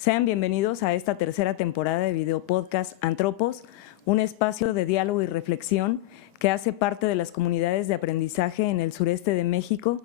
Sean bienvenidos a esta tercera temporada de video podcast Antropos, un espacio de diálogo y reflexión que hace parte de las comunidades de aprendizaje en el sureste de México,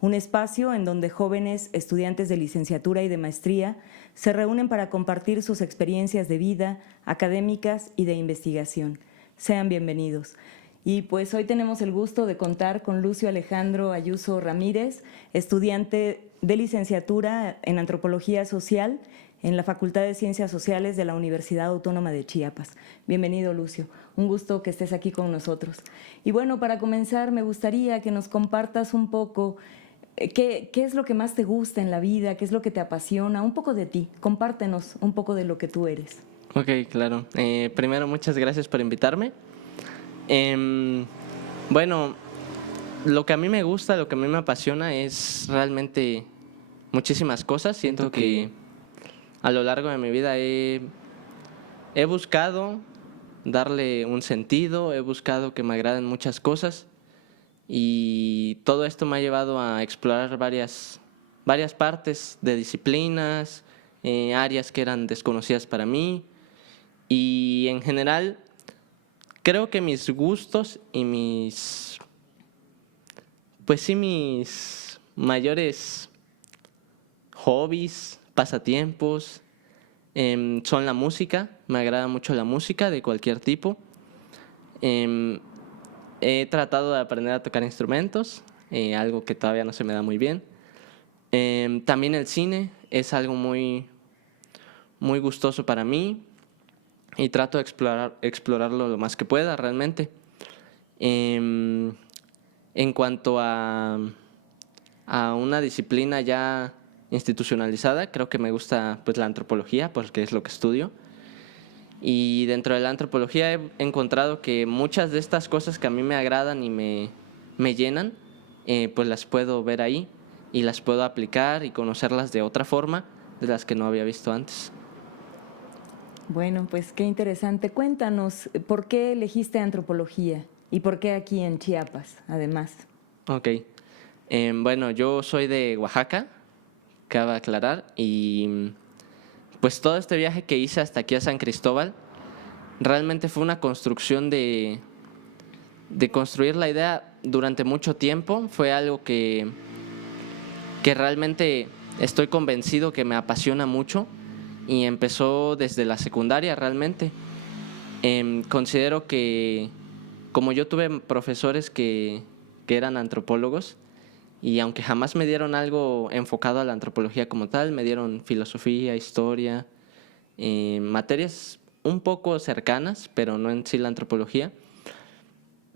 un espacio en donde jóvenes, estudiantes de licenciatura y de maestría se reúnen para compartir sus experiencias de vida, académicas y de investigación. Sean bienvenidos. Y pues hoy tenemos el gusto de contar con Lucio Alejandro Ayuso Ramírez, estudiante de licenciatura en Antropología Social en la Facultad de Ciencias Sociales de la Universidad Autónoma de Chiapas. Bienvenido, Lucio. Un gusto que estés aquí con nosotros. Y bueno, para comenzar, me gustaría que nos compartas un poco qué es lo que más te gusta en la vida, qué es lo que te apasiona, un poco de ti. Compártenos un poco de lo que tú eres. Ok, claro. Primero, muchas gracias por invitarme. Bueno, lo que a mí me gusta, lo que a mí me apasiona es realmente muchísimas cosas. Siento que a lo largo de mi vida he buscado darle un sentido, he buscado que me agraden muchas cosas y todo esto me ha llevado a explorar varias partes de disciplinas, áreas que eran desconocidas para mí y en general creo que mis gustos y mis mayores hobbies, pasatiempos, son la música. Me agrada mucho la música de cualquier tipo. He tratado de aprender a tocar instrumentos, algo que todavía no se me da muy bien. También el cine es algo muy, muy gustoso para mí y trato de explorarlo lo más que pueda realmente. En cuanto a una disciplina ya institucionalizada, creo que me gusta pues la antropología porque es lo que estudio. Y dentro de la antropología he encontrado que muchas de estas cosas que a mí me agradan y me llenan, pues las puedo ver ahí y las puedo aplicar y conocerlas de otra forma de las que no había visto antes. Bueno, pues qué interesante. Cuéntanos, ¿por qué elegiste antropología? ¿Y por qué aquí en Chiapas, además? Ok. Bueno, yo soy de Oaxaca, cabe aclarar, y pues todo este viaje que hice hasta aquí a San Cristóbal realmente fue una construcción de construir la idea durante mucho tiempo. Fue algo que realmente estoy convencido que me apasiona mucho y empezó desde la secundaria realmente. Considero que como yo tuve profesores que eran antropólogos y aunque jamás me dieron algo enfocado a la antropología como tal, me dieron filosofía, historia, materias un poco cercanas, pero no en sí la antropología,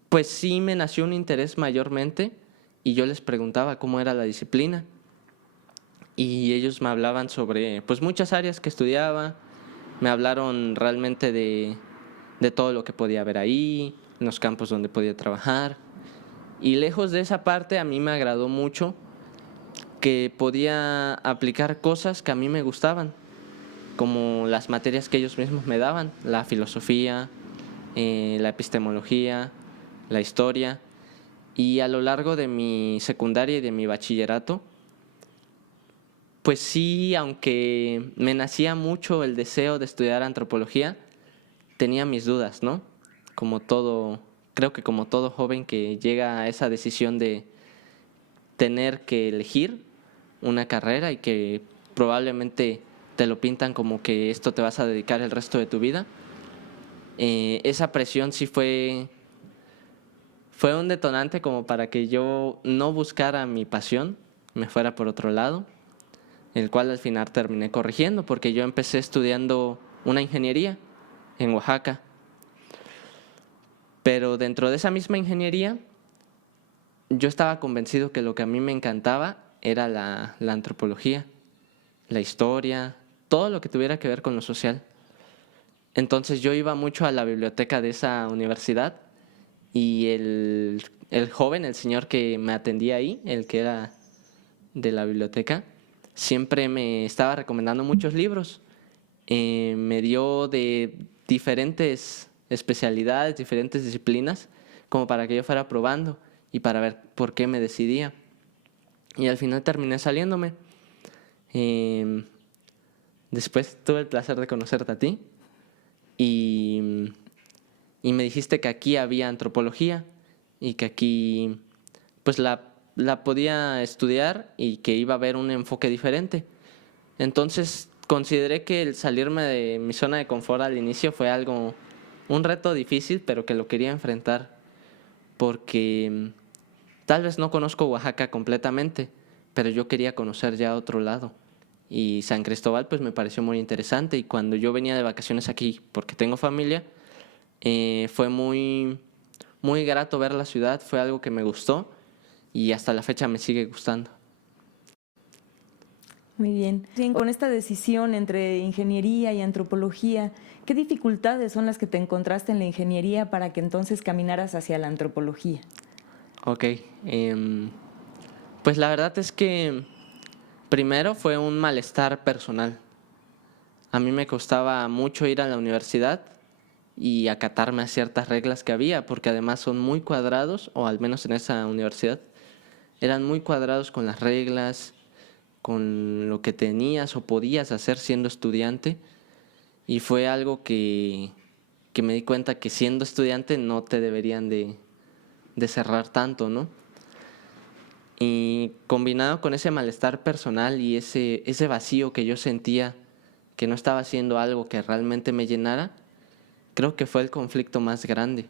pues sí me nació un interés mayormente y yo les preguntaba cómo era la disciplina y ellos me hablaban sobre pues muchas áreas que estudiaba, me hablaron realmente de todo lo que podía haber ahí, en los campos donde podía trabajar y lejos de esa parte a mí me agradó mucho que podía aplicar cosas que a mí me gustaban, como las materias que ellos mismos me daban, la filosofía, la epistemología, la historia. Y a lo largo de mi secundaria y de mi bachillerato, pues sí, aunque me nacía mucho el deseo de estudiar antropología, tenía mis dudas, ¿no? Como todo, creo que como todo joven que llega a esa decisión de tener que elegir una carrera y que probablemente te lo pintan como que esto te vas a dedicar el resto de tu vida, esa presión sí fue un detonante como para que yo no buscara mi pasión, me fuera por otro lado, el cual al final terminé corrigiendo porque yo empecé estudiando una ingeniería en Oaxaca. Pero dentro de esa misma ingeniería, yo estaba convencido que lo que a mí me encantaba era la antropología, la historia, todo lo que tuviera que ver con lo social. Entonces yo iba mucho a la biblioteca de esa universidad y el joven, el señor que me atendía ahí, el que era de la biblioteca, siempre me estaba recomendando muchos libros. Me dio de diferentes especialidades, diferentes disciplinas, como para que yo fuera probando y para ver por qué me decidía. Y al final terminé saliéndome. Después tuve el placer de conocerte a ti y, y me dijiste que aquí había antropología y que aquí pues la podía estudiar y que iba a haber un enfoque diferente. Entonces consideré que el salirme de mi zona de confort al inicio fue un reto difícil, pero que lo quería enfrentar porque tal vez no conozco Oaxaca completamente, pero yo quería conocer ya otro lado. Y San Cristóbal pues me pareció muy interesante y cuando yo venía de vacaciones aquí, porque tengo familia, fue muy grato ver la ciudad, fue algo que me gustó y hasta la fecha me sigue gustando. Muy bien. Sí, con esta decisión entre ingeniería y antropología, ¿qué dificultades son las que te encontraste en la ingeniería para que entonces caminaras hacia la antropología? Ok, pues la verdad es que primero fue un malestar personal. A mí me costaba mucho ir a la universidad y acatarme a ciertas reglas que había, porque además son muy cuadrados, o al menos en esa universidad, eran muy cuadrados con las reglas, con lo que tenías o podías hacer siendo estudiante, y fue algo que me di cuenta que siendo estudiante no te deberían de cerrar tanto, ¿no? Y combinado con ese malestar personal y ese vacío que yo sentía que no estaba haciendo algo que realmente me llenara, creo que fue el conflicto más grande.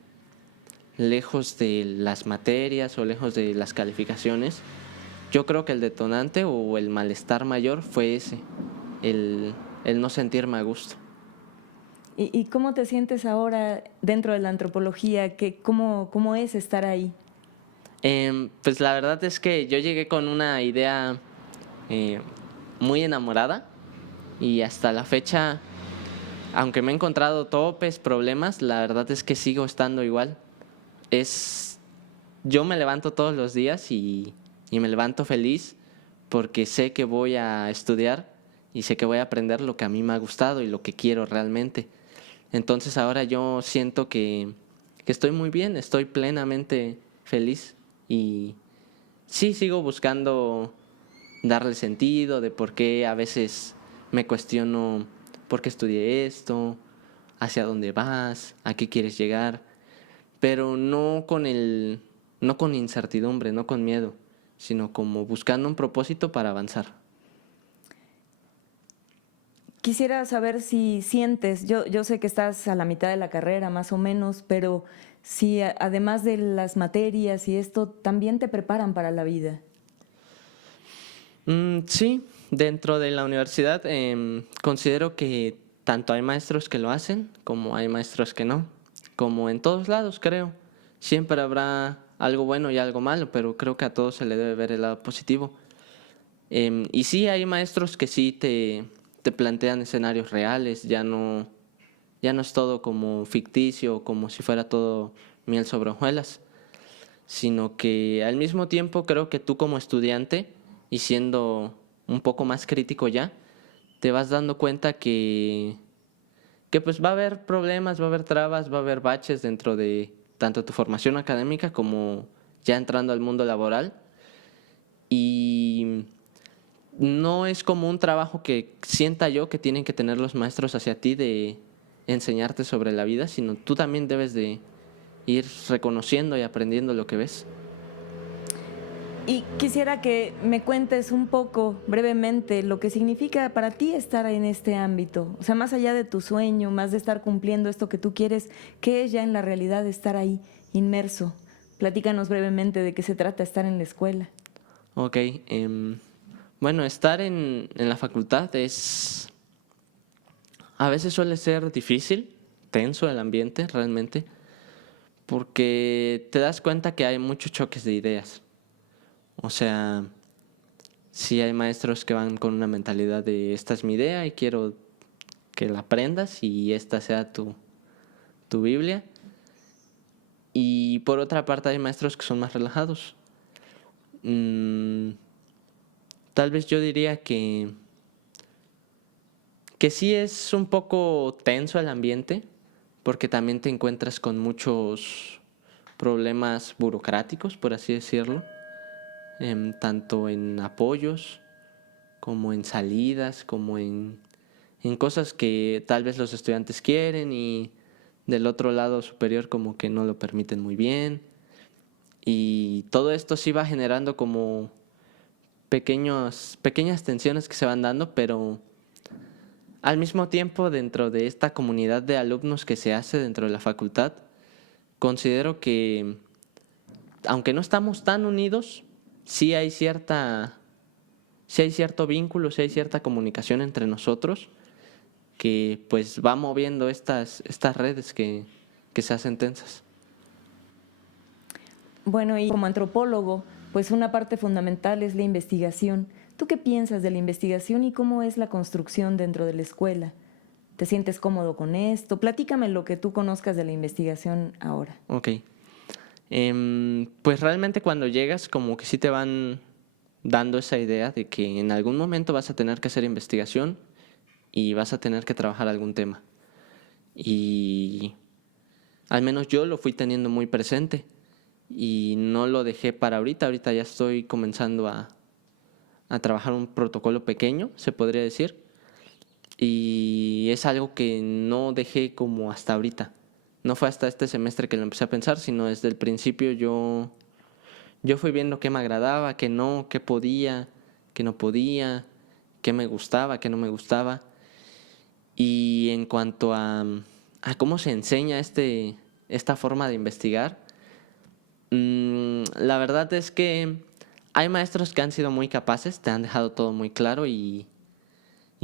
Lejos de las materias o lejos de las calificaciones, yo creo que el detonante o el malestar mayor fue ese, el no sentirme a gusto. ¿Y cómo te sientes ahora dentro de la antropología? ¿Cómo es estar ahí? Pues la verdad es que yo llegué con una idea eh, muy enamorada y hasta la fecha, aunque me he encontrado topes, problemas, la verdad es que sigo estando igual. Es, yo me levanto todos los días y me levanto feliz porque sé que voy a estudiar y sé que voy a aprender lo que a mí me ha gustado y lo que quiero realmente. Entonces ahora yo siento que estoy muy bien, estoy plenamente feliz y sí sigo buscando darle sentido de por qué a veces me cuestiono por qué estudié esto, hacia dónde vas, a qué quieres llegar, pero no con incertidumbre, no con miedo, sino como buscando un propósito para avanzar. Quisiera saber si sientes, yo sé que estás a la mitad de la carrera más o menos, pero si además de las materias y esto, también te preparan para la vida. Sí, dentro de la universidad considero que tanto hay maestros que lo hacen como hay maestros que no, como en todos lados creo. Siempre habrá algo bueno y algo malo, pero creo que a todos se le debe ver el lado positivo. Y sí hay maestros que sí te plantean escenarios reales, ya no es todo como ficticio, como si fuera todo miel sobre hojuelas, sino que al mismo tiempo creo que tú como estudiante y siendo un poco más crítico ya, te vas dando cuenta que pues va a haber problemas, va a haber trabas, va a haber baches dentro de tanto tu formación académica como ya entrando al mundo laboral. Y no es como un trabajo que sienta yo que tienen que tener los maestros hacia ti de enseñarte sobre la vida, sino tú también debes de ir reconociendo y aprendiendo lo que ves. Y quisiera que me cuentes un poco brevemente lo que significa para ti estar en este ámbito. O sea, más allá de tu sueño, más de estar cumpliendo esto que tú quieres, ¿qué es ya en la realidad estar ahí, inmerso? Platícanos brevemente de qué se trata estar en la escuela. Ok, bueno, estar en la facultad a veces suele ser difícil, tenso el ambiente realmente, porque te das cuenta que hay muchos choques de ideas. O sea, sí hay maestros que van con una mentalidad de esta es mi idea y quiero que la aprendas y esta sea tu Biblia. Y por otra parte hay maestros que son más relajados. Mm, Tal vez yo diría que sí es un poco tenso el ambiente, porque también te encuentras con muchos problemas burocráticos, por así decirlo, tanto en apoyos como en salidas, como en cosas que tal vez los estudiantes quieren y del otro lado superior como que no lo permiten muy bien. Y todo esto sí va generando como pequeñas tensiones que se van dando, pero al mismo tiempo dentro de esta comunidad de alumnos que se hace dentro de la facultad, considero que aunque no estamos tan unidos, sí hay sí hay cierto vínculo, sí hay cierta comunicación entre nosotros que pues va moviendo estas redes que se hacen tensas. Bueno, y como antropólogo, pues una parte fundamental es la investigación. ¿Tú qué piensas de la investigación y cómo es la construcción dentro de la escuela? ¿Te sientes cómodo con esto? Platícame lo que tú conozcas de la investigación ahora. Ok. Pues realmente cuando llegas como que sí te van dando esa idea de que en algún momento vas a tener que hacer investigación y vas a tener que trabajar algún tema. Y al menos yo lo fui teniendo muy presente y no lo dejé para ahorita. Ahorita ya estoy comenzando a trabajar un protocolo pequeño, se podría decir. Y es algo que no dejé como hasta ahorita. No fue hasta este semestre que lo empecé a pensar, sino desde el principio yo fui viendo qué me agradaba, qué no, qué podía, qué no podía, qué me gustaba, qué no me gustaba. Y en cuanto a cómo se enseña esta forma de investigar, la verdad es que hay maestros que han sido muy capaces, te han dejado todo muy claro y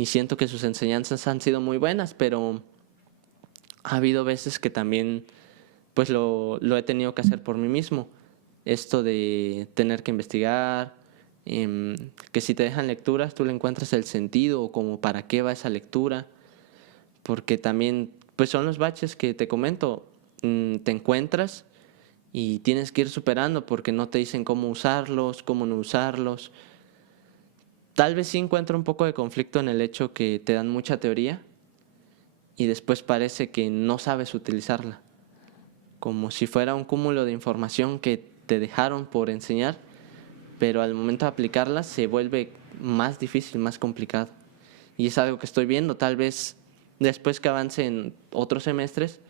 siento que sus enseñanzas han sido muy buenas, pero ha habido veces que también pues lo he tenido que hacer por mí mismo. Esto de tener que investigar, que si te dejan lecturas tú le encuentras el sentido o como para qué va esa lectura, porque también pues son los baches que te comento, te encuentras y tienes que ir superando porque no te dicen cómo usarlos, cómo no usarlos. Tal vez sí encuentro un poco de conflicto en el hecho que te dan mucha teoría y después parece que no sabes utilizarla, como si fuera un cúmulo de información que te dejaron por enseñar, pero al momento de aplicarla se vuelve más difícil, más complicado. Y es algo que estoy viendo, tal vez después que avance en otros semestres,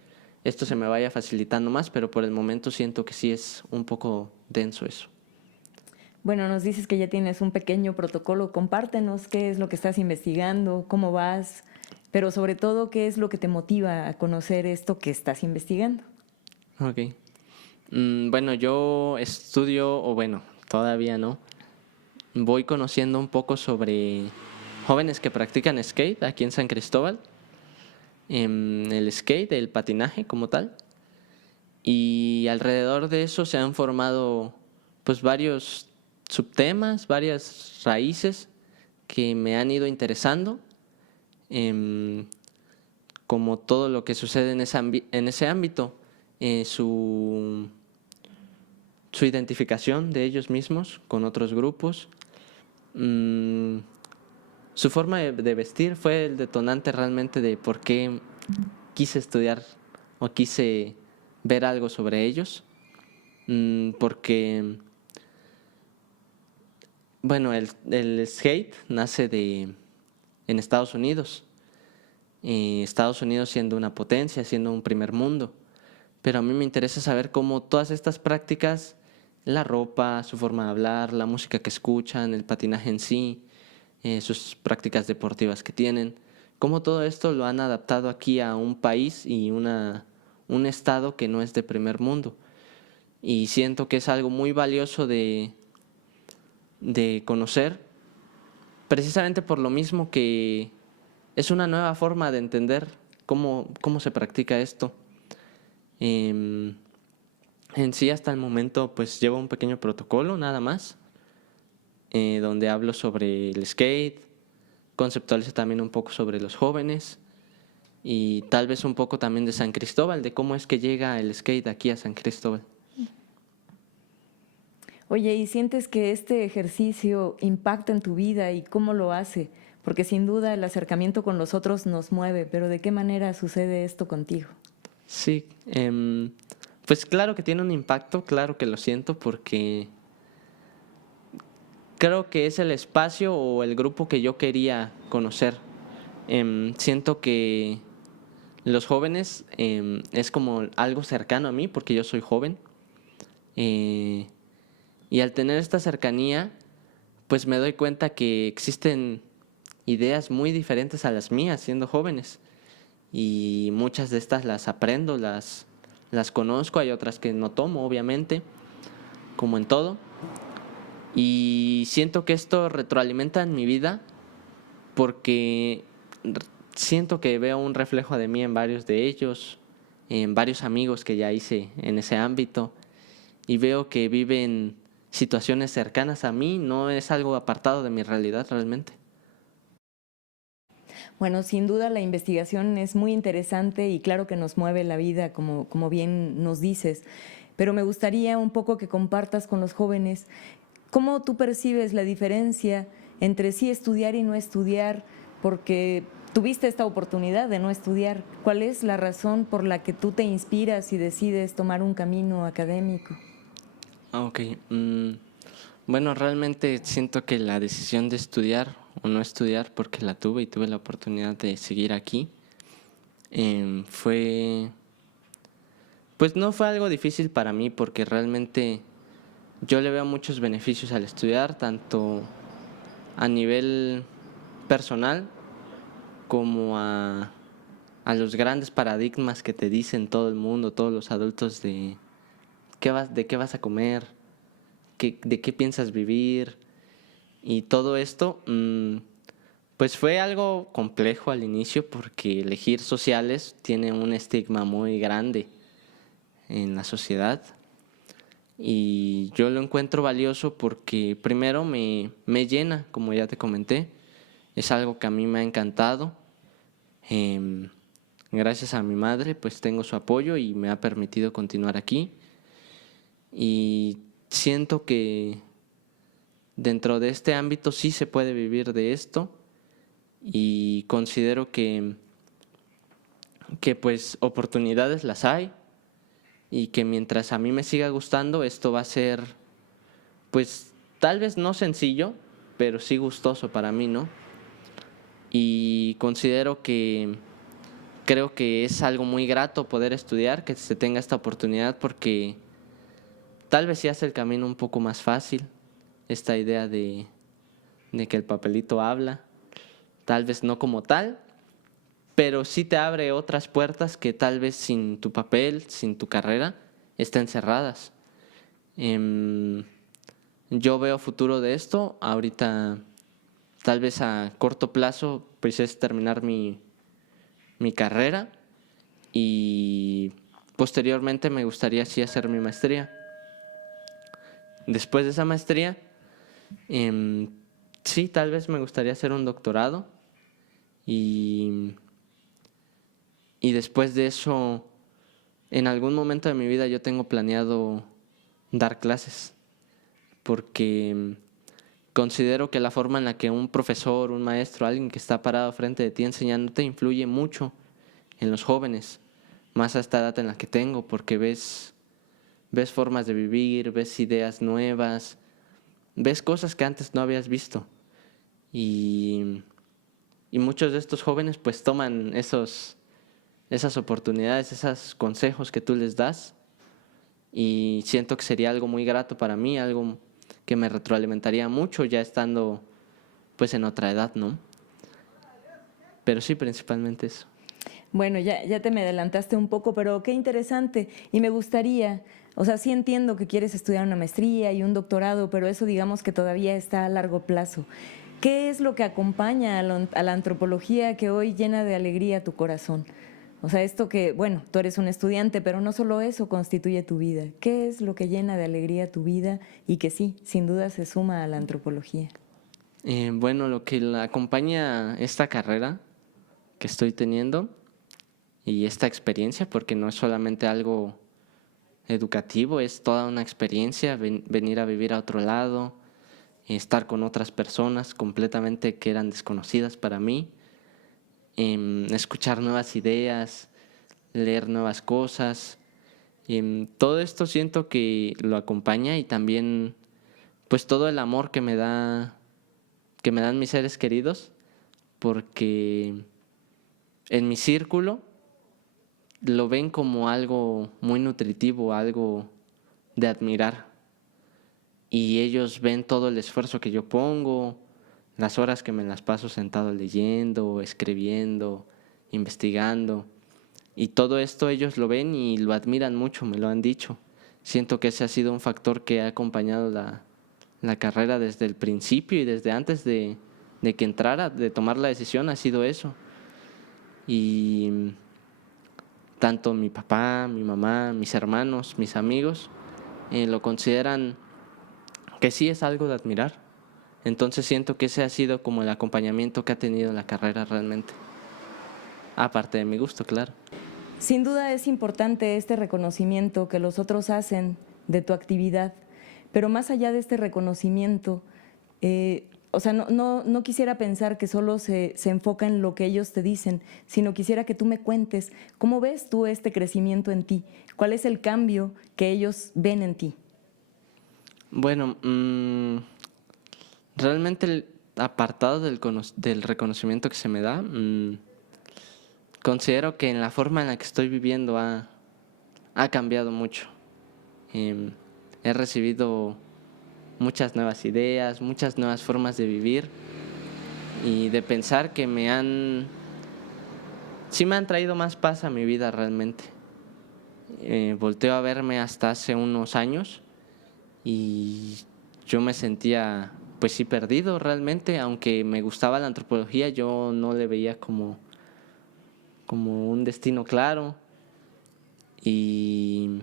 esto se me vaya facilitando más, pero por el momento siento que sí es un poco denso eso. Bueno, nos dices que ya tienes un pequeño protocolo. Compártenos qué es lo que estás investigando, cómo vas, pero sobre todo qué es lo que te motiva a conocer esto que estás investigando. Ok. Bueno, yo estudio, o bueno, todavía no, voy conociendo un poco sobre jóvenes que practican skate aquí en San Cristóbal, el skate, el patinaje como tal, y alrededor de eso se han formado pues varios subtemas, varias raíces que me han ido interesando, em, como todo lo que sucede en ese ámbito, eh, su, su identificación de ellos mismos con otros grupos. Mm, Su forma de vestir fue el detonante realmente de por qué quise estudiar o quise ver algo sobre ellos. Porque, bueno, el skate nace en Estados Unidos. Estados Unidos siendo una potencia, siendo un primer mundo. Pero a mí me interesa saber cómo todas estas prácticas, la ropa, su forma de hablar, la música que escuchan, el patinaje en sí, sus prácticas deportivas que tienen, cómo todo esto lo han adaptado aquí a un país y un estado que no es de primer mundo. Y siento que es algo muy valioso de conocer, precisamente por lo mismo que es una nueva forma de entender cómo se practica esto. Em, en sí, hasta el momento, pues llevo un pequeño protocolo nada más, donde hablo sobre el skate, conceptualizo también un poco sobre los jóvenes y tal vez un poco también de San Cristóbal, de cómo es que llega el skate aquí a San Cristóbal. Oye, ¿y sientes que este ejercicio impacta en tu vida y cómo lo hace? Porque sin duda el acercamiento con los otros nos mueve, pero ¿de qué manera sucede esto contigo? Sí, pues claro que tiene un impacto, claro que lo siento porque creo que es el espacio o el grupo que yo quería conocer. Siento que los jóvenes es como algo cercano a mí porque yo soy joven. Eh, y al tener esta cercanía, pues me doy cuenta que existen ideas muy diferentes a las mías siendo jóvenes. Y muchas de estas las aprendo, las conozco, hay otras que no tomo, obviamente, como en todo. Y siento que esto retroalimenta en mi vida porque siento que veo un reflejo de mí en varios de ellos, en varios amigos que ya hice en ese ámbito, y veo que viven situaciones cercanas a mí, no es algo apartado de mi realidad realmente. Bueno, sin duda la investigación es muy interesante y claro que nos mueve la vida, como bien nos dices, pero me gustaría un poco que compartas con los jóvenes cómo tú percibes la diferencia entre sí estudiar y no estudiar, porque tuviste esta oportunidad de no estudiar. ¿Cuál es la razón por la que tú te inspiras y decides tomar un camino académico? Ok. Bueno, realmente siento que la decisión de estudiar o no estudiar, porque la tuve y tuve la oportunidad de seguir aquí, fue, pues no fue algo difícil para mí porque realmente yo le veo muchos beneficios al estudiar, tanto a nivel personal como a los grandes paradigmas que te dicen todo el mundo, todos los adultos de qué vas a comer, de qué piensas vivir y todo esto. Pues fue algo complejo al inicio porque elegir sociales tiene un estigma muy grande en la sociedad y yo lo encuentro valioso porque primero me llena, como ya te comenté, es algo que a mí me ha encantado. Em, Gracias a mi madre pues tengo su apoyo y me ha permitido continuar aquí y siento que dentro de este ámbito sí se puede vivir de esto y considero que pues oportunidades las hay y que mientras a mí me siga gustando esto va a ser pues tal vez no sencillo, pero sí gustoso para mí, ¿no? Y considero que creo que es algo muy grato poder estudiar, que se tenga esta oportunidad porque tal vez sí hace el camino un poco más fácil, esta idea de que el papelito habla, tal vez no como tal, pero sí te abre otras puertas que tal vez sin tu papel, sin tu carrera, estén cerradas. Em, yo veo futuro de esto, ahorita tal vez a corto plazo pues es terminar mi carrera y posteriormente me gustaría sí hacer mi maestría. Después de esa maestría, eh, sí, tal vez me gustaría hacer un doctorado y, y después de eso, en algún momento de mi vida yo tengo planeado dar clases porque considero que la forma en la que un profesor, un maestro, alguien que está parado frente de ti enseñándote influye mucho en los jóvenes, más a esta edad en la que tengo, porque ves formas de vivir, ves ideas nuevas, ves cosas que antes no habías visto. Y, y muchos de estos jóvenes pues toman esas oportunidades, esos consejos que tú les das y siento que sería algo muy grato para mí, algo que me retroalimentaría mucho ya estando pues en otra edad, ¿no? Pero sí, principalmente eso. Bueno, ya te me adelantaste un poco, pero qué interesante. Y me gustaría, o sea, sí entiendo que quieres estudiar una maestría y un doctorado, pero eso digamos que todavía está a largo plazo. ¿Qué es lo que acompaña a la antropología que hoy llena de alegría tu corazón? O sea, esto que, bueno, tú eres un estudiante, pero no solo eso constituye tu vida. ¿Qué es lo que llena de alegría tu vida y que sí, sin duda se suma a la antropología? Bueno, lo que la acompaña esta carrera que estoy teniendo y esta experiencia, porque no es solamente algo educativo, es toda una experiencia, venir a vivir a otro lado, estar con otras personas completamente que eran desconocidas para mí, escuchar nuevas ideas, leer nuevas cosas. Todo esto siento que lo acompaña y también pues todo el amor que me dan mis seres queridos, porque en mi círculo lo ven como algo muy nutritivo, algo de admirar. Y ellos ven todo el esfuerzo que yo pongo, las horas que me las paso sentado leyendo, escribiendo, investigando. Y todo esto ellos lo ven y lo admiran mucho, me lo han dicho. Siento que ese ha sido un factor que ha acompañado la carrera desde el principio y desde antes de que entrara, de tomar la decisión, ha sido eso. Y tanto mi papá, mi mamá, mis hermanos, mis amigos, lo consideran que sí es algo de admirar. Entonces siento que ese ha sido como el acompañamiento que ha tenido la carrera realmente. Aparte de mi gusto, claro. Sin duda es importante este reconocimiento que los otros hacen de tu actividad, pero más allá de este reconocimiento, no quisiera pensar que solo se enfoca en lo que ellos te dicen, sino quisiera que tú me cuentes cómo ves tú este crecimiento en ti, cuál es el cambio que ellos ven en ti. Bueno, realmente el apartado del reconocimiento que se me da, considero que en la forma en la que estoy viviendo ha cambiado mucho. He recibido muchas nuevas ideas, muchas nuevas formas de vivir y de pensar que sí me han traído más paz a mi vida realmente. Volteo a verme hasta hace unos años y yo me sentía pues sí perdido realmente, aunque me gustaba la antropología, yo no le veía como un destino claro. Y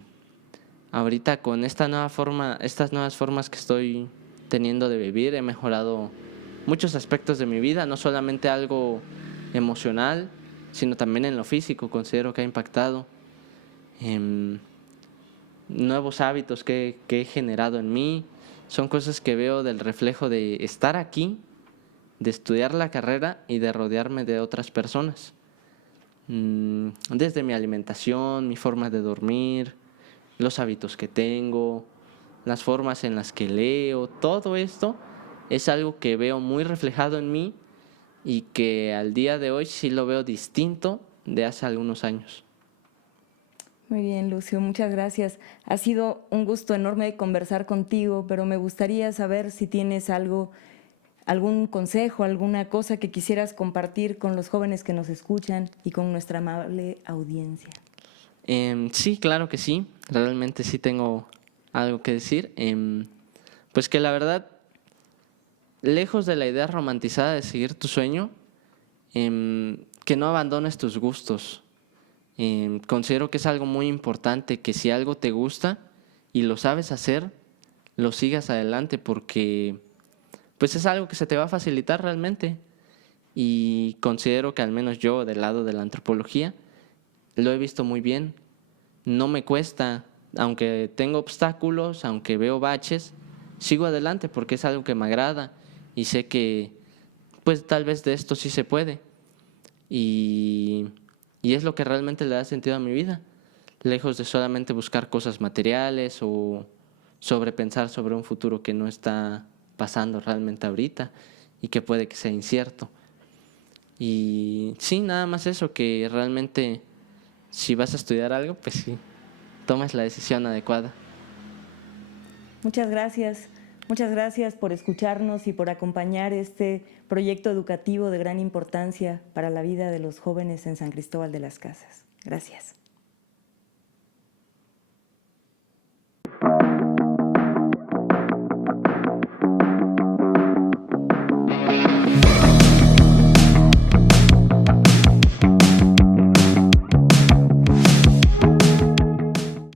ahorita con estas nuevas formas que estoy teniendo de vivir, he mejorado muchos aspectos de mi vida, no solamente algo emocional, sino también en lo físico, considero que ha impactado. Nuevos hábitos que he generado en mí, son cosas que veo del reflejo de estar aquí, de estudiar la carrera y de rodearme de otras personas. Desde mi alimentación, mi forma de dormir, los hábitos que tengo, las formas en las que leo, todo esto es algo que veo muy reflejado en mí y que al día de hoy sí lo veo distinto de hace algunos años. Muy bien, Lucio, muchas gracias. Ha sido un gusto enorme conversar contigo, pero me gustaría saber si tienes algún consejo, alguna cosa que quisieras compartir con los jóvenes que nos escuchan y con nuestra amable audiencia. Sí, claro que sí, realmente sí tengo algo que decir. Pues que la verdad, lejos de la idea romantizada de seguir tu sueño, que no abandones tus gustos. Considero que es algo muy importante que si algo te gusta y lo sabes hacer, lo sigas adelante porque pues es algo que se te va a facilitar realmente. Y considero que al menos yo del lado de la antropología lo he visto muy bien. No me cuesta, aunque tengo obstáculos, aunque veo baches, sigo adelante porque es algo que me agrada y sé que pues tal vez de esto sí se puede. Y es lo que realmente le da sentido a mi vida, lejos de solamente buscar cosas materiales o sobrepensar sobre un futuro que no está pasando realmente ahorita y que puede que sea incierto. Y sí, nada más eso, que realmente si vas a estudiar algo, pues sí, tomes la decisión adecuada. Muchas gracias. Muchas gracias por escucharnos y por acompañar este proyecto educativo de gran importancia para la vida de los jóvenes en San Cristóbal de las Casas. Gracias.